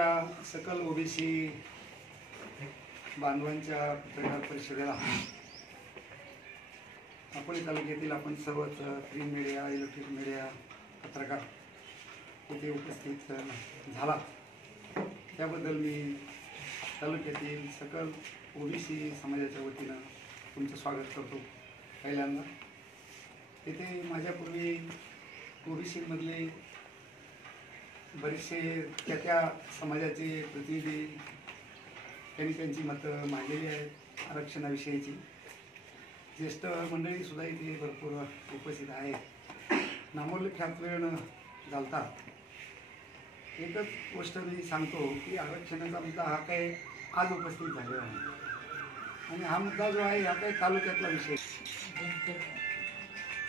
या सकल ओबीसी बांधवांच्या पत्रकार परिषदेला अकोले तालुक्यातील आपण सर्वच प्रिंट मीडिया, इलेक्ट्रिक मीडिया, पत्रकार इथे उपस्थित झाला त्याबद्दल मी तालुक्यातील सकल ओबीसी समाजाच्या वतीनं तुमचं स्वागत करतो। पहिल्यांदा इथे माझ्यापूर्वी ओबीसीमधले बरेचसे त्या समाजाचे प्रतिनिधी त्यांनी त्यांची मतं मांडलेली आहेत। आरक्षणाविषयीची ज्येष्ठ मंडळी सुद्धा इथे भरपूर उपस्थित आहेत। नामोल्लेखात वेळ न घालता एकच गोष्ट मी सांगतो की आरक्षणाचा मुद्दा हा काही आज उपस्थित झालेला आहे आणि हा मुद्दा जो आहे हा काही तालुक्यातला विषय,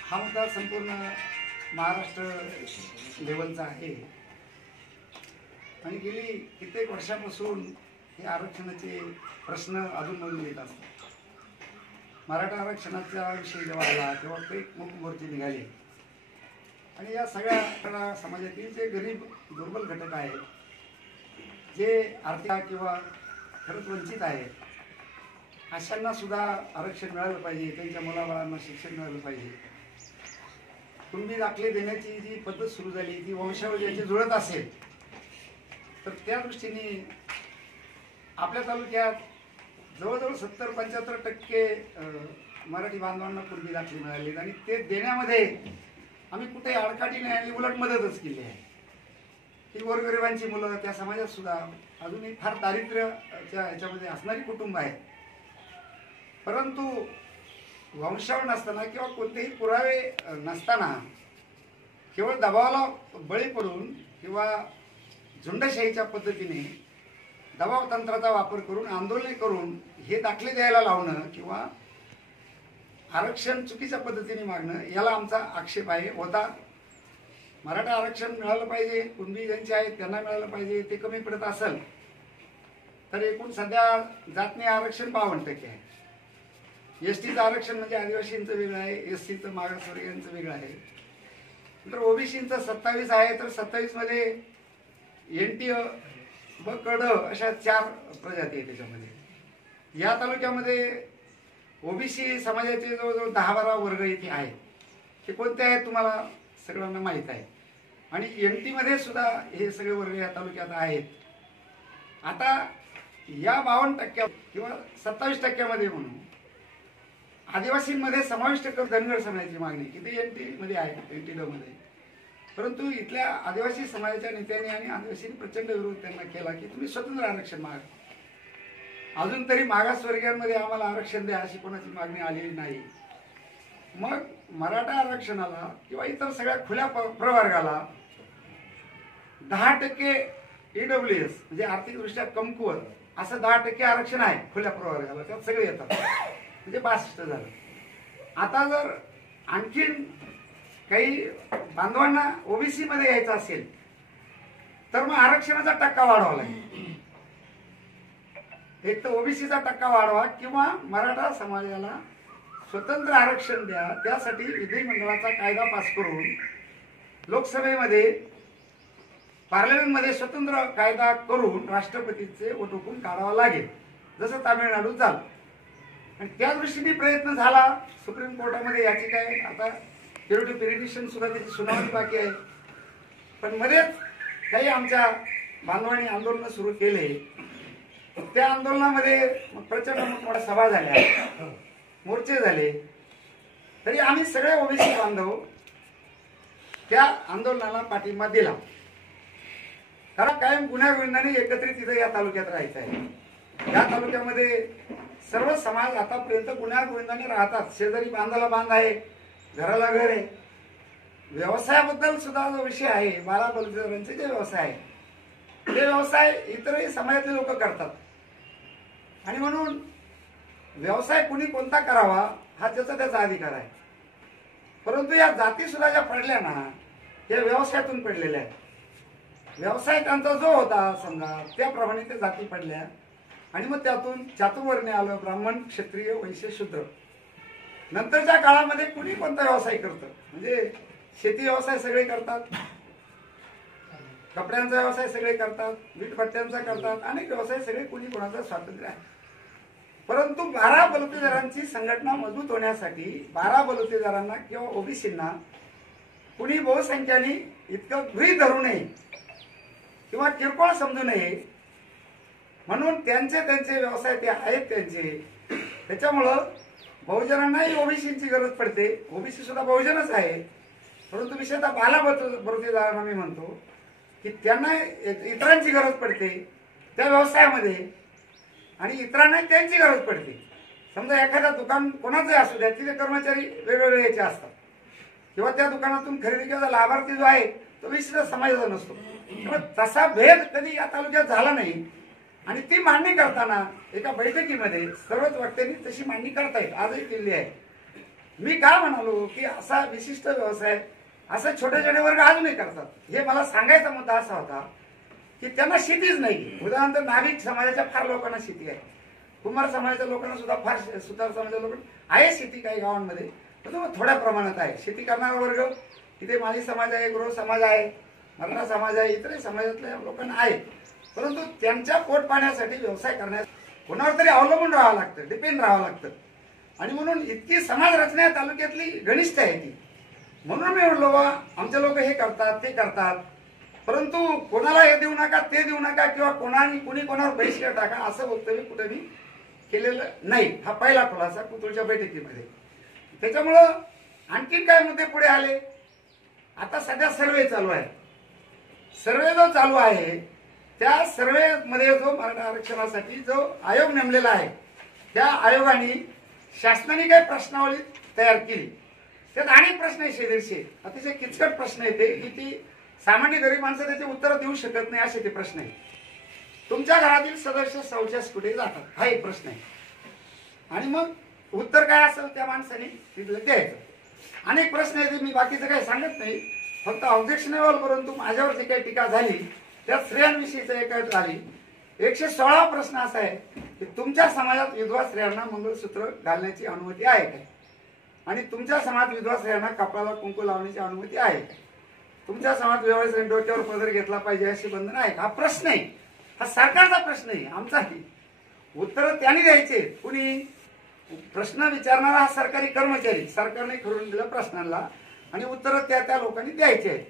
हा मुद्दा संपूर्ण महाराष्ट्र लेवलचा आहे आणि गेली कित्येक वर्षापासून हे आरक्षणाचे प्रश्न अधूनमधून येत असतात। मराठा आरक्षणाचा विषय जेव्हा आला तेव्हा काही मूक मोर्चे निघाले आणि या सगळ्या समाजातील जे गरीब दुर्बल घटक आहेत, जे आर्थिक किंवा खरंच वंचित आहेत, अशांना सुद्धा आरक्षण मिळालं पाहिजे, त्यांच्या मुलाबाळांना शिक्षण मिळालं पाहिजे। कुणबी दाखले देण्याची जी पद्धत सुरू झाली ती वंशावळीची जुळत असेल तर त्या दृष्टीने आपल्या तालुक्यात जवळजवळ 70-75% मराठी बांधवांना कुणबी दाखले मिळाले आणि ते देण्यामध्ये आम्ही कुठे आडकाठी नाही आणि उलट मदतच केली आहे। ही गोरगरिबांची मुलं त्या समाजात सुद्धा अजूनही फार दारिद्र्याच्या ह्याच्यामध्ये असणारी कुटुंब आहेत, परंतु वंशावळ नसताना किंवा कोणतेही पुरावे नसताना केवळ दबावाला बळी पडून किंवा झुंडशाहीच्या पद्धतीने दबाव तंत्राचा वापर करून आंदोलने करून हे दाखले द्यायला लावणं किंवा आरक्षण चुकीच्या पद्धतीने मागणं याला आमचा आक्षेप आहे होता। मराठा आरक्षण मिळालं पाहिजे, कुणबी ज्यांचे आहेत त्यांना मिळालं पाहिजे, ते कमी पडत असेल तर एकूण सध्या जातनी आरक्षण 52% आहे। एसटीचं आरक्षण म्हणजे आदिवासींचं वेगळं आहे, एससीचं मागासवर्गीयांचं वेगळं आहे, नंतर ओबीसींचं 27 आहे तर 27 मध्ये एनटी व कड अशा 4 प्रजाती आहेत। त्याच्यामध्ये या तालुक्यामध्ये ओबीसी समाजाचे जवळजवळ 10-12 वर्ग इथे आहेत। ते कोणते आहेत तुम्हाला सगळ्यांना माहीत आहे आणि एनटी मध्ये सुद्धा हे सगळे वर्ग या तालुक्यात आहेत। आता या 52% किंवा 27% म्हणून आदिवासींमध्ये समाविष्ट कर धनगर समाजाची मागणी किती एनटी मध्ये आहे, एनटी ड मध्ये, परंतु इथल्या आदिवासी समाजाच्या नेत्यांनी आणि आदिवासींनी प्रचंड विरोध त्यांना केला की तुम्ही स्वतंत्र आरक्षण मागा। अजून तरी मागासवर्गीयांमध्ये आम्हाला आरक्षण द्या अशी कोणाची मागणी आलेली नाही। मग मराठा आरक्षणाला किंवा इतर सगळ्या खुल्या प्रवर्गाला 10% ईडब्ल्यूएस म्हणजे आर्थिकदृष्ट्या कमकुवत असं 10% आरक्षण आहे खुल्या प्रवर्गाला, त्यात सगळे येतात म्हणजे 62 झालं। आता जर आणखीन काही बांधवांना ओबीसी मध्ये यायचं असेल तर मग आरक्षणाचा टक्का वाढवा लागेल। एक तर ओबीसीचा टक्का वाढवा किंवा मराठा समाजाला स्वतंत्र आरक्षण द्या। त्यासाठी विधिमंडळाचा कायदा पास करून लोकसभेमध्ये पार्लमेंटमध्ये स्वतंत्र कायदा करून राष्ट्रपतीचे वटहुकूम काढावा लागेल, जसं तामिळनाडूत झालं आणि त्या दृष्टीने प्रयत्न झाला। सुप्रीम कोर्टामध्ये याचिका आहे, आता पिटिशन सुद्धा त्याची सुनावणी बाकी आहे, पण मध्येच काही आमच्या बांधवांनी आंदोलन सुरू केले। त्या आंदोलनामध्ये प्रचंड मोठ्या सभा झाल्या, मोर्चे झाले, तरी आम्ही सगळे ओबीसी बांधव त्या आंदोलनाला पाठिंबा दिला। कारण कायम गुण्यागोविंदाने एकत्रित इथं या तालुक्यात राहायचं आहे। या तालुक्यामध्ये सर्व समाज आतापर्यंत गुण्यागोविंदाने राहतात। शेजारी बांधाला बांध आहे, घराला घर आहे। व्यवसायाबद्दल सुद्धा जो विषय आहे, बारा बलुतेदारांचे जे व्यवसाय आहे ते व्यवसाय इतरही समाजातले लोक करतात आणि म्हणून व्यवसाय कुणी कोणता करावा हा त्याचा अधिकार आहे। परंतु या जाती सुद्धा ज्या पडल्या ना त्या व्यवसायातून पडलेल्या आहेत। व्यवसाय त्यांचा जो होता समजा त्याप्रमाणे त्या जाती पडल्या आणि मग त्यातून चातुर्वर्ण्य आलं, ब्राह्मण, क्षत्रिय, वैश्य, शूद्र। नंतरच्या काळामध्ये कुणी कोणता व्यवसाय करतं म्हणजे शेती व्यवसाय सगळे करतात, कपड्यांचा व्यवसाय सगळे करतात, वीटभट्ट्यांचा करतात, अनेक व्यवसाय सगळे कुणी कोणाचं स्वातंत्र्य आहे. परंतु 12 बलुतेदारांची संघटना मजबूत होण्यासाठी 12 बलुतेदारांना किंवा ओबीसींना कुणी बहुसंख्याने इतकं गृहीत धरू नये किंवा किरकोळ समजू नये म्हणून त्यांचे व्यवसाय ते आहेत त्यांचे. त्याच्यामुळं बहुजनांनाही ओबीसींची गरज पडते. ओबीसी सुद्धा बहुजनच आहे, परंतु विशेषतः 12 बलुतेदारांना मी म्हणतो की त्यांना इतरांची गरज पडते त्या व्यवसायामध्ये आणि इतरांना त्यांची गरज पडते. समजा एखादं दुकान कोणाचंही असू द्या, तिथे कर्मचारी वेगवेगळे याचे असतात किंवा त्या दुकानातून खरेदी केलेला लाभार्थी जो आहे तो विशिष्ट समाजाचा नसतो. त्यामुळे तसा भेद कधी या तालुक्यात झाला नाही आणि ती मांडणी करताना एका बैठकीमध्ये सर्वच वक्त्यांनी तशी मांडणी करतायत, आजही केली आहे. मी काय म्हणालो की असा विशिष्ट व्यवसाय असं छोटे छोटे वर्ग अजूनही करतात. हे मला सांगायचा मुद्दा असा होता की त्यांना शेतीच नाही. उदाहरणार्थ नाभिक समाजाच्या फार लोकांना शेती आहे, कुमार समाजाच्या लोकांना सुद्धा फार, सुतार समाजाच्या लोकांना आहे शेती काही गावांमध्ये, पण थोड्या प्रमाणात आहे. शेती करणारा वर्ग इथे माळी समाज आहे, गृह समाज आहे, मराठा समाज आहे, इतरही समाजातल्या लोकांना आहे. परंतु त्यांच्या पोट पाण्यासाठी व्यवसाय करण्यास कोणावर तरी अवलंबून राहावं लागतं, डिपेंड राहावं लागतं. आणि म्हणून इतकी समाज रचना तालुक्यातली घनिष्ठ आहे ती. म्हणून मी म्हणलो बा आमचे लोक हे करतात ते करतात, परंतु कोणाला हे देऊ नका ते देऊ नका किंवा कुणी कोणावर बहिष्कार टाका असं वक्तव्य कुठे मी केलेलं नाही. हा पहिला खुलासा कुतूरच्या बैठकीमध्ये. त्याच्यामुळं आणखीन काय मुद्दे पुढे आले. आता सध्या सर्वे चालू आहे. सर्वे जो चालू आहे त्या सर्वे मध्ये जो मराठा आरक्षणासाठी जो आयोग नेमलेला आहे त्या आयोगाने शासनाने काही प्रश्नावली तयार केली. त्यात अनेक प्रश्न आहे, 150 अतिशय किचकट प्रश्न येते की ती सामान्य गरीब माणसं त्याची उत्तर देऊ शकत नाही असे ते प्रश्न आहेत. तुमच्या घरातील सदस्य शौचास कुठे जातात हा एक प्रश्न आहे आणि मग उत्तर काय असेल त्या माणसाने तिथलं द्यायचं. अनेक प्रश्न आहेत, मी बाकीचं काही सांगत नाही, फक्त ऑब्जेक्शनेबल. परंतु माझ्यावर जी काही टीका झाली त्यात स्त्रियांविषयीचं एक झाली. 116 प्रश्न असा आहे की तुमच्या समाजात विधवा स्त्रियांना मंगळसूत्र घालण्याची अनुमती आहे काय, आणि तुमच्या समाजात विधवा स्त्रियांना कपाळाला कुंकू लावण्याची अनुमती आहे काय, तुमच्या समाजात व्यवसाय डोक्यावर पदर घेतला पाहिजे अशी बंधन आहे. हा प्रश्न आहे, हा सरकारचा प्रश्न आहे, आमचा नाही. उत्तर त्यांनी द्यायचे. कुणी प्रश्न विचारणारा हा सरकारी कर्मचारी, सरकारने करून दिल्या प्रश्नांना आणि उत्तर त्या लोकांनी द्यायचे आहेत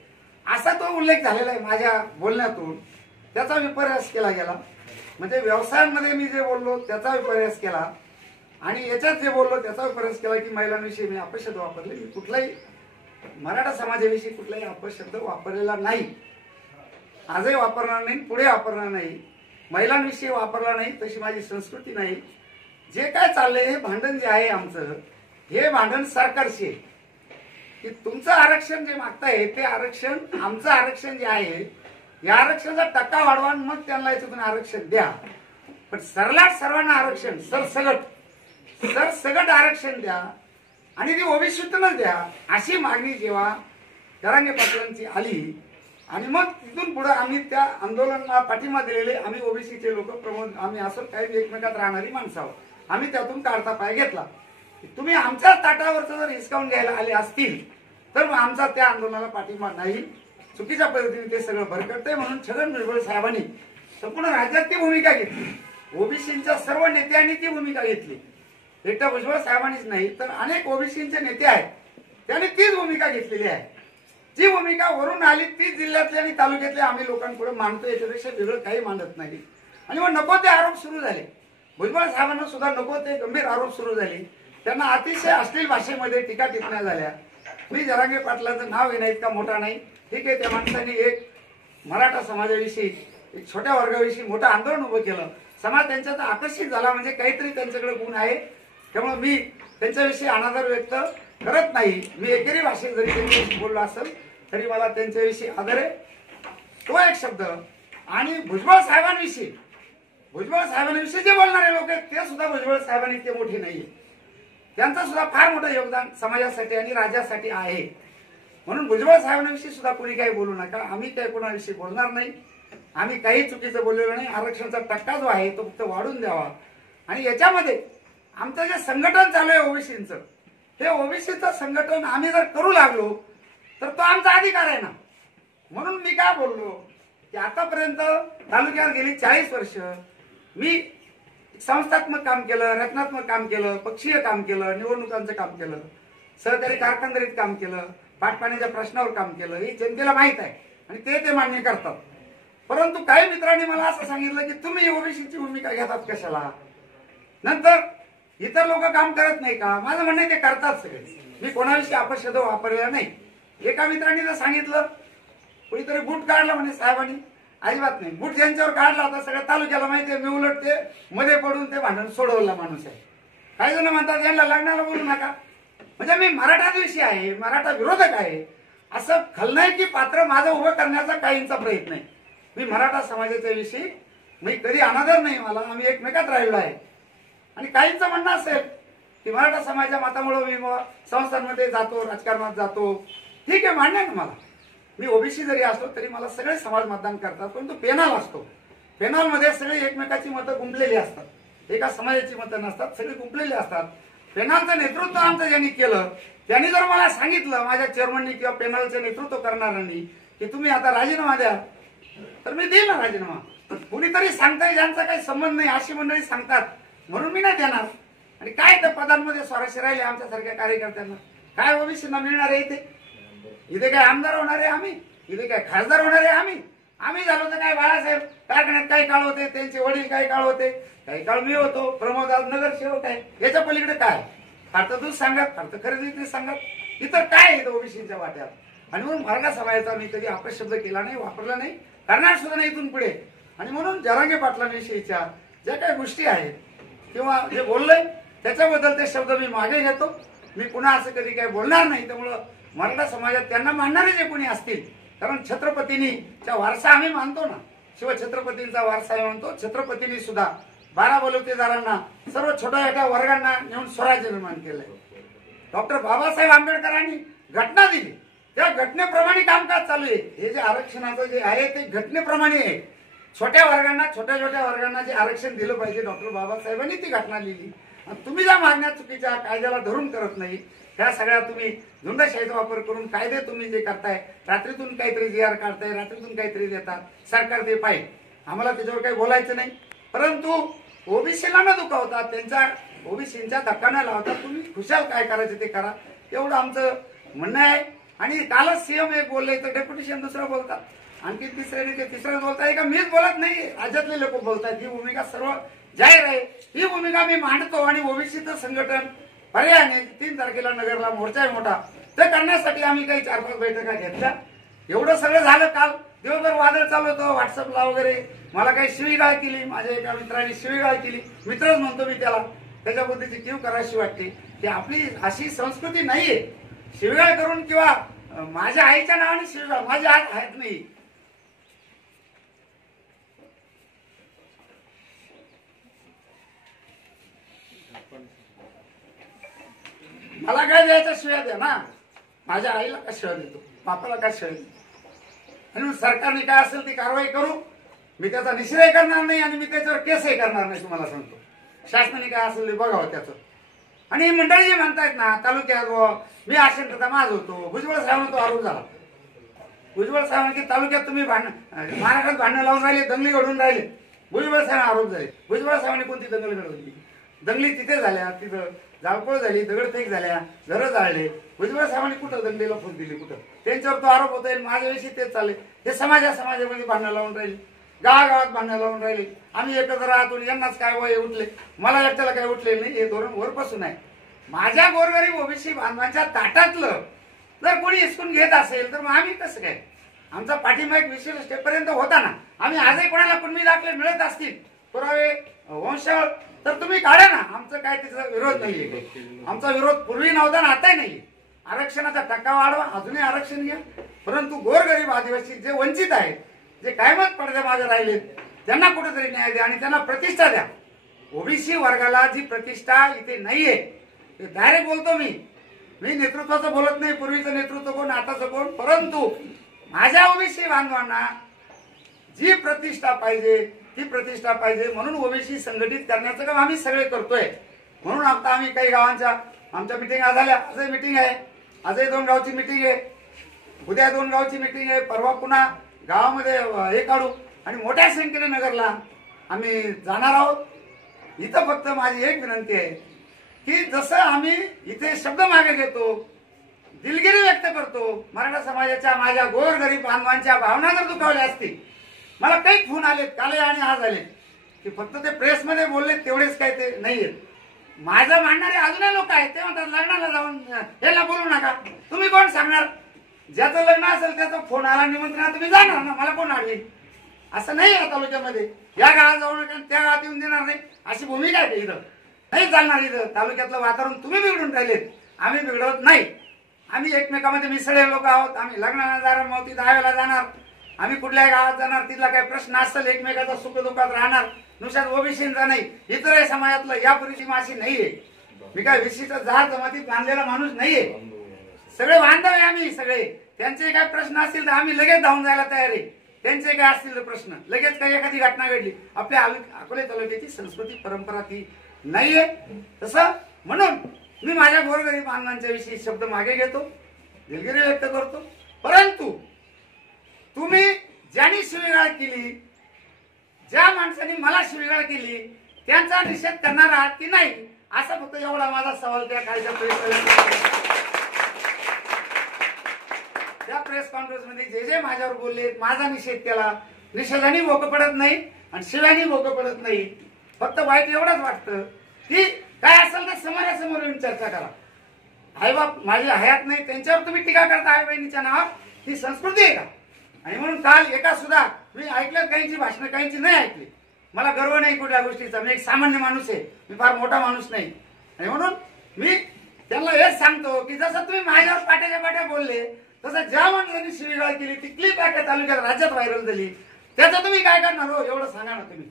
असा तो उल्लेख झालेला आहे माझ्या बोलण्यातून. त्याचा विपर्यास केला गेला. म्हणजे व्यवसायांमध्ये मी जे बोललो त्याचा विपर्यास केला आणि याच्यात जे बोललो त्याचा विपर्यास केला की महिलांविषयी मी अपशब्द वापरले. मी कुठलाही मराठा समाजाविषयी कुठलाही अपशब्द वापरलेला नाही, आजही वापरणार नाही, पुढे वापरणार नाही. महिलांविषयी वापरला नाही, तशी माझी संस्कृती नाही. जे काय चाललंय हे भांडण जे आहे आमचं, हे भांडण सरकारशी आहे की तुमचं आरक्षण जे मागताय ते आरक्षण, आमचं आरक्षण जे आहे या आरक्षणाचा टक्का वाढवा मग त्यांना याच्यातून आरक्षण द्या. पण सरलाट सर्वांना आरक्षण सरसगट आरक्षण द्या आणि ती ओबीसीतूनच द्या अशी मागणी जेव्हा जरांगे पाटलांची आली आणि मग तिथून पुढे आम्ही त्या आंदोलनाला पाठिंबा दिलेले आम्ही ओबीसीचे लोक प्रमोद आम्ही असं काही एकमेकात राहणारी माणसं आहोत. आम्ही त्यातून काढता पाय घेतला. तुम्ही आमच्या ताटावरचं जर हिसकावून घ्यायला आले असतील तर मग आमचा त्या आंदोलनाला पाठिंबा नाही. चुकीच्या पद्धतीने ते सगळं भरकटतंय म्हणून छगन भुजबळ साहेबांनी संपूर्ण राज्यात ती भूमिका घेतली. ओबीसींच्या सर्व नेत्यांनी ती भूमिका घेतली. एकटा भुजबळ साहेबांनीच नाही तर अनेक ओबीसींचे नेते आहेत त्यांनी तीच भूमिका घेतलेली आहे. जी भूमिका वरून आली ती जिल्ह्यातले आणि तालुक्यातले आम्ही लोकांपुढे मांडतो, याच्यापेक्षा वेगळं काही मांडत नाही. आणि मग नको ते आरोप सुरू झाले. भुजबळ साहेबांना सुद्धा नको ते गंभीर आरोप सुरू झाले. त्यांना अतिशय अश्लील भाषेमध्ये टीका टिप्पण्या झाल्या. मी जरांगे पाटलांचं नाव घेणं इतका मोठा नाही. ठीक आहे, त्या माणसांनी एक मराठा समाजाविषयी, एक छोट्या वर्गाविषयी मोठं आंदोलन उभं केलं. समाज त्यांच्यात आकर्षित झाला म्हणजे काहीतरी त्यांच्याकडे गुण आहे. त्यामुळे मी त्यांच्याविषयी अनादर व्यक्त करत नाही. मी एकेरी भाषेत जरी त्यांच्याविषयी बोललो असेल तरी मला त्यांच्याविषयी आदर आहे. तो एक शब्द. आणि भुजबळ साहेबांविषयी जे बोलणारे लोक आहेत ते सुद्धा भुजबळ साहेबांनी ते मोठे नाहीये. त्यांचं सुद्धा फार मोठं योगदान समाजासाठी आणि राज्यासाठी आहे. म्हणून भुजबळ साहेबांविषयी सुद्धा कोणी काही बोलू नका. आम्ही काही कोणाविषयी बोलणार नाही. आम्ही काही चुकीचं बोललेलो नाही. आरक्षणाचा टक्का जो आहे तो फक्त वाढून द्यावा. आणि याच्यामध्ये आमचं जे संघटन चालू आहे ओबीसीचं, हे ओबीसीचं संघटन आम्ही जर करू लागलो तर तो आमचा अधिकार आहे ना. म्हणून मी काय बोललो की आतापर्यंत तालुक्यात गेली 40 वर्ष मी संस्थात्मक काम केलं, रचनात्मक काम केलं, पक्षीय काम केलं, निवडणुकांचं काम केलं, सहकारी कारखानदारीत काम केलं, पाटपाण्याच्या प्रश्नावर काम केलं. हे जनतेला माहित आहे आणि ते मान्य करतात. परंतु काही मित्रांनी मला असं सांगितलं की तुम्ही ओबीसीची भूमिका घेतात कशाला, नंतर इतर लोक काम करत नाही का? माझं म्हणणं ते करतात सगळे. मी कोणाविषयी अपशब्द वापरलेला नाही. एका मित्रांनी तर सांगितलं, कोणीतरी बूट काढला म्हणे साहेबांनी. अजिबात नाही. बूट ज्यांच्यावर काढला होता सगळ्या तालुक्याला माहिती आहे. मी उलट ते मध्ये पडून ते भांडण सोडवलं माणूस आहे. काही जण म्हणतात यांना लग्नाला बोलू नका. म्हणजे मी मराठा दिवशी आहे, मराठा विरोधक आहे असं खलनायकी पात्र माझं उभं करण्याचा काहींचा प्रयत्न आहे. मी मराठा समाजाच्या विषयी मी कधी अनादर नाही. मला आम्ही एकमेकात राहिलो आहे. आणि काहींचं म्हणणं असेल की मराठा समाजाच्या मतामुळे मी संस्थांमध्ये जातो, राजकारणात जातो. ठीक आहे, मान्य आहे ना मला. मी ओबीसी जरी असलो तरी मला सगळे समाज मतदान करतात. परंतु पेनाल असतो. पेनालमध्ये सगळे एकमेकाची मतं गुंपलेली असतात. एका समाजाची मतं नसतात, सगळे गुंपलेली असतात. पेनालचं नेतृत्व आमचं ज्यांनी केलं त्यांनी जर मला सांगितलं माझ्या चेअरमननी किंवा पेनालचं नेतृत्व करणाऱ्यांनी की तुम्ही आता राजीनामा द्या, तर मी देईल ना राजीनामा. कुणीतरी सांगताय ज्यांचा काही संबंध नाही अशी मंडळी सांगतात म्हणून मी नाही देणार. आणि काय त्या पदांमध्ये स्वारस्य राहिले आमच्यासारख्या कार्यकर्त्यांना? काय ओबीसींना मिळणार आहे इथे काय आमदार होणार आहे आम्ही? इथे काय खासदार होणार आहे आम्ही झालो तर काय बाळासाहेब कारखान्यात काही काळ होते, त्यांचे वडील काही काळ होते, काही काळ मी होतो, प्रमोद नगरसेवक आहे. याच्या पलीकडे काय? फार तर दूध सांगत, फार तर खरेदी सांगत, इतर काय आहे ओबीसीच्या वाट्यात? आणि म्हणून मराठा समाजाचा मी कधी अपशब्द केला नाही, वापरला नाही, करणार सुद्धा नाही इथून पुढे. आणि म्हणून जरांगे पाटलांविषयीच्या ज्या काही गोष्टी आहेत किंवा जे बोललोय त्याच्याबद्दल ते शब्द मी मागे घेतो. मी पुन्हा असं कधी काही बोलणार नाही. त्यामुळं मराठा समाजात त्यांना मानणारे जे कोणी असतील, कारण छत्रपतींचा वारसा आम्ही मानतो ना, शिवछत्रपतींचा वारसा आम्ही मानतो. छत्रपतींनी सुद्धा 12 बलुतेदारांना, सर्व छोट्या छोट्या वर्गांना नेऊन स्वराज्य निर्माण केलंय. डॉक्टर बाबासाहेब आंबेडकरांनी घटना दिली, त्या घटनेप्रमाणे कामकाज चालू आहे. हे जे आरक्षणाचं जे आहे ते घटनेप्रमाणे आहे. छोट्या छोट्या वर्गांना जे आरक्षण दिलं पाहिजे डॉक्टर बाबासाहेबांनी ती घटना लिहिली. तुम्ही ज्या मागण्या चुकीच्या कायद्याला धरून करत नाही त्या सगळ्या तुम्ही झुंडशाहीचा वापर करून कायदे तुम्ही जे करताय, रात्रीतून काहीतरी GR काढताय, रात्रीतून काहीतरी देतात, सरकार ते पाहिजे. आम्हाला त्याच्यावर काही बोलायचं नाही. परंतु ओबीसीला न दुखावता, त्यांच्या ओबीसींच्या धक्का न लावता तुम्ही खुशाल काय करायचं ते करा, एवढं आमचं म्हणणं आहे. आणि कालच सीएम एक बोलले तर डेप्युटी सीएम दुसरं बोलतात, आणखी तिसऱ्याने ते तिसरं बोलताय का मीच बोलत नाही, राज्यातले लोक बोलतात. ही भूमिका सर्व जाहीर आहे. ही भूमिका मी मांडतो. आणि ओबीसीचं संघटन पर्यायाने 3 तारखेला नगरला मोर्चा आहे मोठा, ते करण्यासाठी आम्ही काही 4-5 बैठका घेतल्या. एवढं सगळं झालं. काल दिवसभर वादळ चालू होतं व्हॉट्सअपला वगैरे. मला काही शिवीगाळ केली, माझ्या एका मित्राने शिवीगाळ केली. मित्रच म्हणतो मी त्याला. त्याच्या बुद्धीची कीव करायची वाटते की आपली अशी संस्कृती नाहीये शिवीगाळ करून किंवा माझ्या आईच्या नावाने शिवीगाळ. माझी आई आहेत नाही. मला काय द्यायच्या शिव्या द्या ना. माझ्या आईला का शिव्या देतो, बापाला का शिव्या देतो? आणि सरकारने काय असेल ती कारवाई करू. मी त्याचा निषेधही करणार नाही आणि मी त्याच्यावर केसही करणार नाही. तुम्हाला सांगतो, शासनाने काय असेल ते बघावं त्याचं. आणि ही मंडळी जी म्हणतायत ना तालुक्यात मी अशांतता माझ होतो, भुजबळ साहेबांना तो आरोप झाला. भुजबळ साहेबांना की तालुक्यात तुम्ही महाराष्ट्रात भांडणं लावून राहिले, दंगली घडून राहिले. भुजबळ साहेब आरोप झाले. भुजबळ साहेबांनी कोणती दंगल घडवली? दंगली तिथे झाल्या, तिथं जाळपोळ झाली, दगडफेक झाल्या, घरं जाळले. भुजबळ साहेबांनी कुठं दंगलीला फूट दिली? कुठं? त्यांच्यावर तो आरोप होता. माझ्याविषयी तेच चालले. हे समाजामध्ये भांडणं लावून राहिले, गावागावात भांडणं लावून राहिले. आम्ही एकत्र राहतो, यांनाच काय वय उठले, मला एकट्याला काय उठले नाही. हे धोरण वरपासून आहे. माझ्या गोरगरीब ओबीसी बांधवांच्या ताटातलं जर कोणी हिसकून घेत असेल तर मग आम्ही कसं काय? आमचा पाठिंबा एक विशिष्ट स्टेपपर्यंत होता ना. आम्ही आजही कोणाला कुणबी दाखले मिळत असतील, पुरावे वंशावळ, तर तुम्ही काढा ना. आमचं काय त्याचा विरोध नाहीये. आमचा विरोध पूर्वी नव्हता ना, आताही नाही. आरक्षणाचा टक्का वाढवा, अजूनही आरक्षण घ्या. परंतु गोरगरीब आदिवासी जे वंचित आहेत, जे कायमच पडद्या मागे राहिले, त्यांना कुठेतरी न्याय द्या आणि त्यांना प्रतिष्ठा द्या. ओबीसी वर्गाला जी प्रतिष्ठा इथे नाहीये, ते डायरेक्ट बोलतो मी नेतृत्वाचं बोलत नाही. पूर्वीचं नेतृत्व कोण, आताचं कोण. परंतु माझ्या ओबीसी बांधवांना जी प्रतिष्ठा पाहिजे ती प्रतिष्ठा पाहिजे. म्हणून ओबीसी संघटित करण्याचं काम आम्ही सगळे करतोय. म्हणून आता आम्ही काही गावांच्या आमच्या मिटिंग झाल्या. आजही मिटिंग आहे, आजही 2 गावची मिटिंग आहे, उद्या 2 गावची मिटिंग आहे, परवा पुन्हा गावामध्ये हे काढू आणि मोठ्या संख्येने नगरला आम्ही जाणार आहोत. इथं फक्त माझी एक विनंती आहे की जसं आम्ही इथे शब्द मागे घेतो, दिलगिरी व्यक्त करतो, मराठा समाजाच्या माझ्या गोरगरीब बांधवांच्या भावना जर दुखावल्या असतील, मला काही फोन आलेत काल आणि आज आले की फक्त ते प्रेसमध्ये बोलले तेवढेच काय ते नाहीये. माझं मांडणारे अजूनही लोक आहेत, ते म्हणतात लग्नाला जाऊन याला बोलू नका. तुम्ही कोण सांगणार? ज्याचं लग्न असेल त्याचा फोन आला निमंत्रण तुम्ही जाणार ना, मला कोण अडवेल? असं नाही या तालुक्यामध्ये. या गावात जाऊ नका त्या गावात येऊन देणार नाही अशी भूमिका आहे इथं. नाही चालणार. इथं तालुक्यातलं वातावरण तुम्ही बिघडून राहिलेत, आम्ही बिघडवत नाही. आम्ही एकमेकांमध्ये मिसळलेले लोक आहोत. आम्ही लग्नाला जाणार, मावती दहाव्याला जाणार, आम्ही कुठल्याही गावात जाणार, तिथला काही प्रश्न असेल एकमेकाचा सुखदुःखात राहणार. नुसत्यात ओबीसींचा नाही, इतरही समाजातलं यापूर्वीची माशी नाहीये. मी काय विशिष्ट जात जमातीत बांधलेला माणूस नाहीये. सगळे बांधव आहे आम्ही सगळे. त्यांचे काय प्रश्न असतील तर आम्ही लगेच धावून जायला तयार आहे. त्यांचे काय असतील तर प्रश्न लगेच काही एखादी घटना घडली. आपल्या अकोले तालुक्याची संस्कृती परंपरा ती नाहीये तसं. म्हणून मी माझ्या गोरगरीब बांधवांच्या विषयी शब्द मागे घेतो, दिलगिरी व्यक्त करतो. परंतु तुम्ही ज्यांनी शिवीगाळ केली, ज्या माणसांनी मला शिवीगाळ केली त्यांचा निषेध करणार आहात की नाही, असा फक्त एवढा माझा सवाल त्या कालच्या प्रेस कॉन्फरन्स मध्ये जे जे माझ्यावर बोलले, माझा निषेध केला. निषेधाने भोकं पडत नाही आणि शिव्याने भोकं पडत नाही. फक्त वाईट एवढंच वाटतं की काय असेल तर समोरासमोर येऊन चर्चा करा. आईबाप माझी हयात नाही त्यांच्यावर तुम्ही टीका करता आई बहिणीच्या नावात, ही संस्कृती आहे का? आणि म्हणून काल एका सुद्धा मी ऐकलं, काहींची भाषणं काहींची नाही ऐकली. मला गर्व नाही कुठल्या गोष्टीचा. मी एक सामान्य माणूस आहे, मी फार मोठा माणूस नाही. आणि म्हणून मी त्यांना हेच सांगतो की जसं तुम्ही माझ्यावर पाट्याच्या पाट्या बोलले, तसं ज्या माणसांनी शिवीगाळ केली ती क्लिप आहे तालुक्यात राज्यात व्हायरल झाली, त्याचं तुम्ही काय करणार हो एवढं सांगा ना तुम्ही.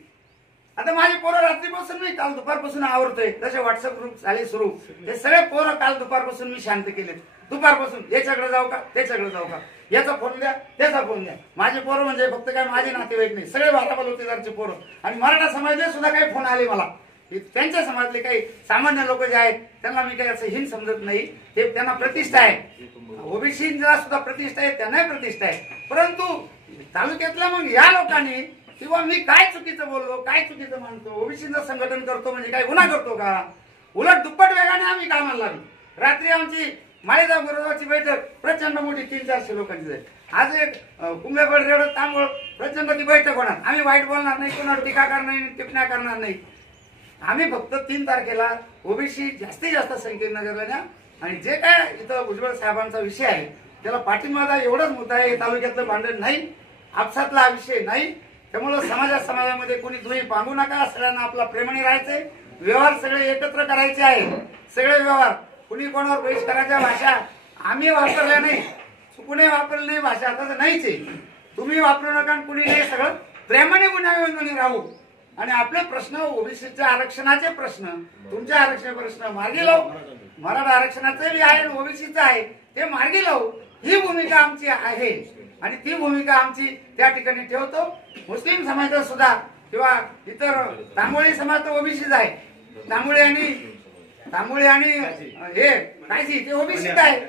आता माझे पोरं रात्रीपासून मी काल दुपारपासून आवरतोय, तसे व्हॉट्सअप ग्रुप झाले सुरू. हे सगळे पोरं काल दुपारपासून मी शांत केले. दुपारपासून याच्याकडे जाऊ का त्याच्याकडे जाऊ का, याचा फोन द्या त्याचा फोन द्या. माझे पोरं म्हणजे फक्त काय माझे नातेवाईक नाही, सगळे भाजपा लोकदारचे पोरं. आणि मराठा समाजाचे सुद्धा काही फोन आले मला. त्यांच्या समाजातले काही सामान्य लोक जे आहेत त्यांना मी काही असं हिंद समजत नाही. ते त्यांना प्रतिष्ठा आहे, ओबीसीला सुद्धा प्रतिष्ठा आहे, त्यांनाही प्रतिष्ठा आहे. परंतु तालुक्यातल्या मग या लोकांनी किंवा मी काय चुकीचं बोललो, काय चुकीचं मानतो, ओबीसीचं संघटन करतो म्हणजे काय गुन्हा करतो का? उलट दुप्पट वेगाने आम्ही कामाला लागलो. रात्री आमची माळेगाव गुरुवारची बैठक प्रचंड मोठी 300-400 लोकांची जाईल. आज एक कुंभेगड रेवड तांबोळ प्रचंड ती बैठक होणार. आम्ही वाईट बोलणार नाही, कोणावर टीका करणार नाही, टिप्पण्या करणार नाही. आम्ही फक्त 3 तारखेला ओबीसी जास्तीत जास्त संख्येने नगरला न्या. आणि जे काय इथं भुजबळ साहेबांचा विषय आहे त्याला पाठिंबा एवढाच मुद्दा आहे. तालुक्यातलं भांडण नाही, आपसातला हा विषय नाही. त्यामुळे समाजामध्ये कोणी दुही पांगू नका. सगळ्यांना आपला प्रेमाने राहायचंय. व्यवहार सगळे एकत्र करायचे आहे. सगळे व्यवहार कुणी कोणावर बहिष्काराच्या भाषा आम्ही वापरल्या नाही, चुकून वापरली नाही भाषा, तसं नाहीच आहे. तुम्ही वापरू नका, कुणी नाही. सगळं प्रेमाने गुन्ह्याविरोधी राहू आणि आपले प्रश्न ओबीसीच्या आरक्षणाचे प्रश्न, तुमच्या आरक्षण प्रश्न मार्गी लावू. मराठा आरक्षणाचे बी आहे, ओबीसीचं आहे, ते मार्गी लावू. ही भूमिका आमची आहे आणि ती भूमिका आमची त्या ठिकाणी ठेवतो. मुस्लिम समाजाचा सुद्धा किंवा इतर तांबोळी समाज तर ओबीसीच आहे. तांबोळी आणि हे कायची ते ओबीसीच आहे,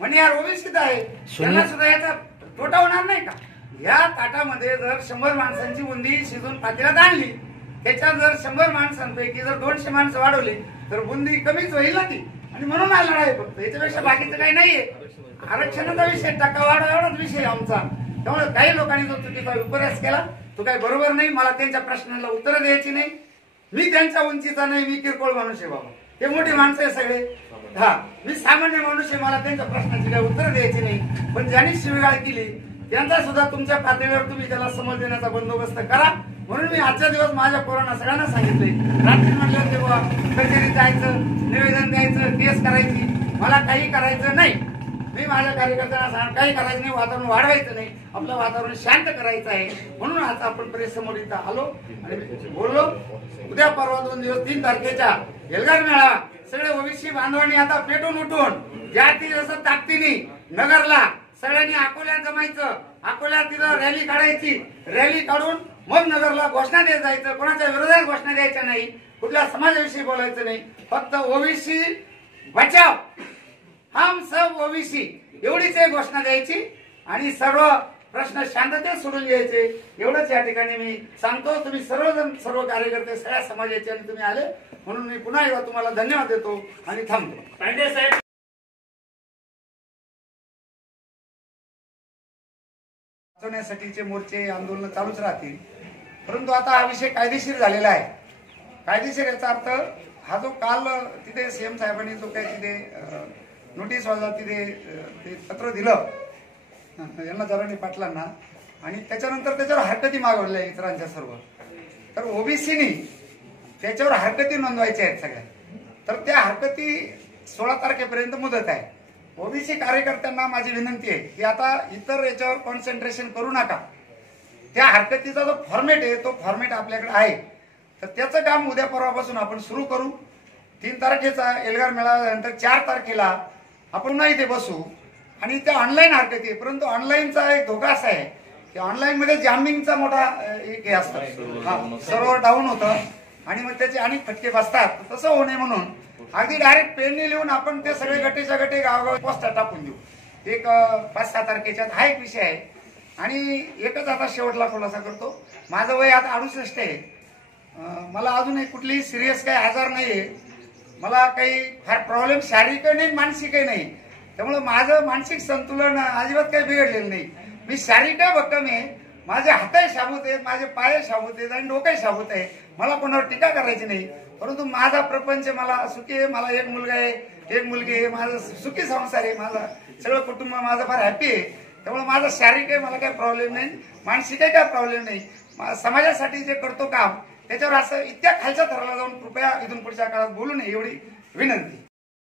मणियार ओबीसीच आहे. त्यांना सुद्धा याचा तोटा होणार नाही का? या ताटामध्ये जर 100 माणसांची बुंदी शिजून पातेल्यात आणली, त्याच्यात जर 100 माणसांपैकी जर 200 माणसं वाढवली तर बुंदी कमीच होईल ना ती. आणि म्हणून हा लढाई फक्त, याच्यापेक्षा बाकीचं काही नाहीये. आरक्षणाचा विषय, टक्का वाढ एवढाच विषय आमचा. त्यामुळे काही लोकांनी जो चुकीचा विपर्यास केला तो काही बरोबर नाही. मला त्यांच्या प्रश्नाला उत्तरं द्यायची नाही. मी त्यांच्या उंचीचा नाही, मी किरकोळ माणूस आहे बाबा. ते मोठी माणसं आहे सगळे. हा, मी सामान्य माणूस आहे, मला त्यांच्या प्रश्नाची काही उत्तरं द्यायची नाही. पण ज्यांनी शिवीगाळ केली त्यांचा सुद्धा तुमच्या पातळीवर तुम्ही त्याला समज देण्याचा बंदोबस्त करा. म्हणून मी आजच्या दिवस माझ्या पोरांना सगळ्यांना सांगितले, रात्री म्हटलं तेव्हा कचेरीत जायचं, निवेदन द्यायचं, केस करायची, मला काही करायचं नाही. मी माझ्या कार्यकर्त्यांना सांग काही करायचं नाही, वातावरण वाढवायचं नाही, आपलं वातावरण शांत करायचं आहे. म्हणून आज आपण प्रेस समोर इथं आलो आणि बोललो. उद्या परवा 2 दिवस 3 तारखेच्या एल्गार मेळावा सगळे ओबीसी बांधवांनी आता पेटून उठून जाती जसं ताकदीने नगरला सगळ्यांनी अकोल्यात जमायचं. अकोल्यात तिथं रॅली काढायची, रॅली काढून मग नगरला घोषणा देत जायचं. कोणाच्या विरोधात घोषणा द्यायच्या नाही, कुठल्या समाजाविषयी बोलायचं नाही. फक्त ओबीसी बचाव, हम सब ओबीसी एवढीच एक घोषणा द्यायची आणि सर्व प्रश्न शांततेत सोडून घ्यायचे एवढंच या ठिकाणी मी सांगतो। तुम्ही सर्वजण सर्व कार्यकर्ते सगळ्या समाजाचे आणि तुम्ही आले म्हणून मी पुन्हा एकदा तुम्हाला धन्यवाद देतो आणि थांबतो। पांडे साहेब वाचवण्यासाठीचे मोर्चे आंदोलन चालूच राहतील, परंतु आता हा विषय कायदेशीर झालेला आहे। कायदेशीर याचा अर्थ हा जो काल तिथे सीएम साहेबांनी जो काही तिथे नोटीस वाजवा तिथे ते पत्र दिलं यांना जरांगे पाटलांना आणि त्याच्यानंतर त्याच्यावर हरकती मागवल्या इतरांच्या सर्व, तर ओबीसीनी त्याच्यावर हरकती नोंदवायच्या आहेत सगळ्या, तर त्या हरकती 16 तारखेपर्यंत मुदत आहे। ओबीसी कार्यकर्त्यांना माझी विनंती आहे की आता इतर याच्यावर कॉन्सन्ट्रेशन करू नका, त्या हरकतीचा जो फॉर्मेट आहे तो फॉर्मेट आपल्याकडे आहे, तर त्याचं काम उद्या परवापासून आपण सुरू करू। 3 तारखेचा एल्गार मेळाव्यानंतर 4 तारखेला आपण पुन्हा इथे बसू आणि त्या ऑनलाईन हरकती आहे, परंतु ऑनलाईनचा एक धोका असा आहे की ऑनलाईन मध्ये जॅमिंगचा मोठा एक हे असतं, सर्व्हर डाऊन होतं आणि मग त्याचे अनेक फटके बसतात। तसं होऊ नये म्हणून अगदी डायरेक्ट पेनने लिहून आपण ते सगळे गटेच्या गटे गावगाव पोस्टात टाकून देऊ। एक 5-6 तारखेच्यात हा एक विषय आहे। आणि एकच आता शेवटला खुलासा करतो, माझं वय आता 68 आहे, मला अजूनही कुठलीही सिरियस काही आजार नाहीये, मला काही फार प्रॉब्लेम शारीरिक नाही मानसिकही नाही, त्यामुळे माझं मानसिक संतुलन अजिबात काही बिघडलेलं नाही। मी शारीरिक भक्कम आहे, माझे हातही शाबूत आहेत, माझे पाय शाबूत आहेत आणि डोकंही शाबूत आहे, मला कोणावर टीका करायची नाही, परंतु माझा प्रपंच मला सुखी आहे, मला एक मुलगा आहे एक मुलगी आहे, माझा सुखी संसार आहे, माझा सगळं कुटुंब माझं फार हॅपी आहे, त्यामुळे माझा शारीरिक मला काही प्रॉब्लेम नाही, मानसिकही काही प्रॉब्लेम नाही। समाजासाठी जे करतो काम त्याच्यावर असं इतक्या खालच्या थराला जाऊन कृपया इथून पुढच्या काळात बोलू नये एवढी विनंती।